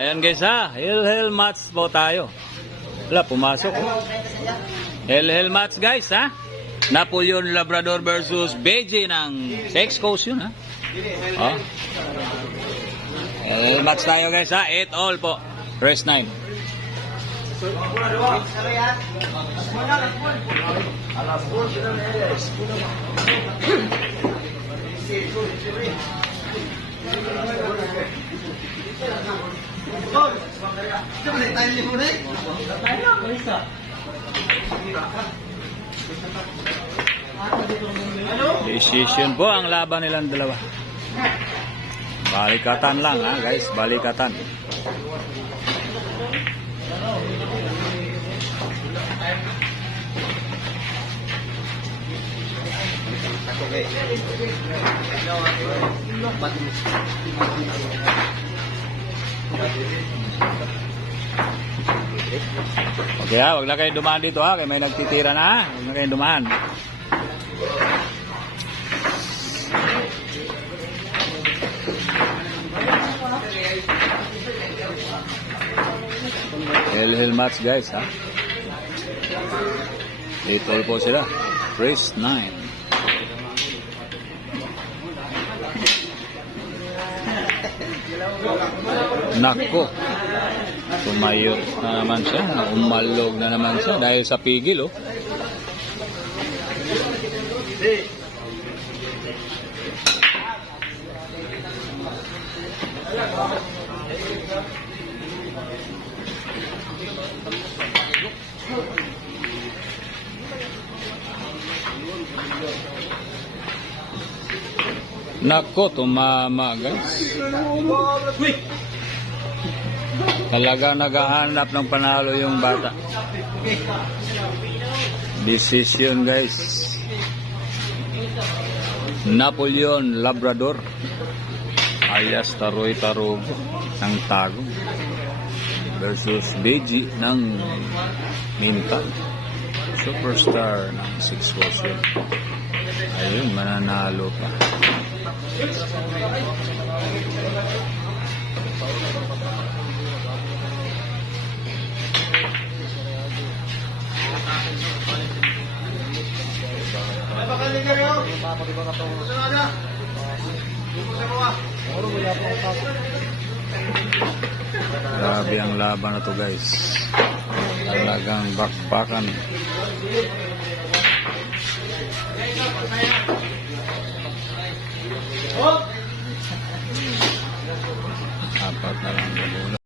Ayan guys ha, Hell match po tayo. Wala, pumasok. Hell match guys ha. Napoleon Labrador versus Beijing ng Sex Coast yun ha. Oh. Hell match tayo guys ha, 8 all po. Press 9. Decision po ang laban nilang dalawa. Balikatan lang ha guys, balikatan. Okay ha, wag na kayo dumaan dito ha, kaya may nagtitira na ha, wag na kayo dumaan. Hell match guys ha. 8 all po sila. Press 9. Nako, tumayo na naman siya, umalog na naman siya dahil sa pigil oh. Nako, tumama guys. Talaga naghahanap ng panalo yung bata. Decision guys. Napoleon Labrador alias Taroy Tarugo ng Tagum versus Beji ng Mintal, superstar ng 6 Coast. Ayun, mananalo pa. Grabe ang laban na to guys. Talagang bakbakan. Apat na lang.